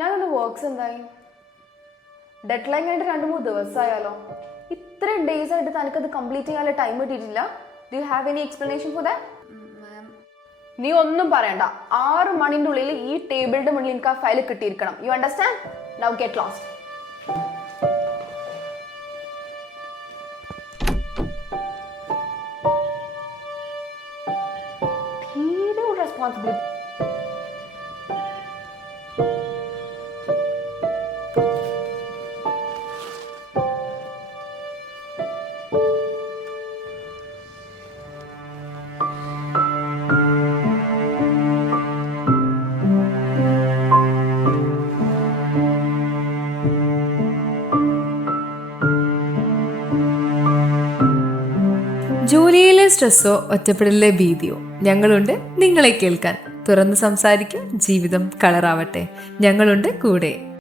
ഞാനൊന്ന് വർക്ക്സ് എന്തായി dead line കഴിഞ്ഞിട്ട് 2-3 ദിവസമായാലോ. ഇത്രയും ഡേയ്സ് ആയിട്ട് തനിക്കത് കംപ്ലീറ്റ് ചെയ്യാനുള്ള ടൈം കിട്ടിയിട്ടില്ല. Do you have any explanation for that? നീ ഒന്നും പറയണ്ട. 6 മണിന്റെ ഉള്ളിൽ ഈ ടേബിളിന്റെ മുന്നിൽ എനിക്ക് ആ ഫയൽ കിട്ടിയിരിക്കണം. You understand? Now get lost. തീരെ ഒരു റെസ്പോൺസിബിലിറ്റി. ജോലിയിലെ സ്ട്രെസ്സോ ഒറ്റപ്പെടലിലെ ഭീതിയോ, ഞങ്ങളുണ്ട് നിങ്ങളെ കേൾക്കാൻ. തുറന്ന് സംസാരിക്കുക, ജീവിതം കളറാവട്ടെ. ഞങ്ങളുണ്ട് കൂടെ.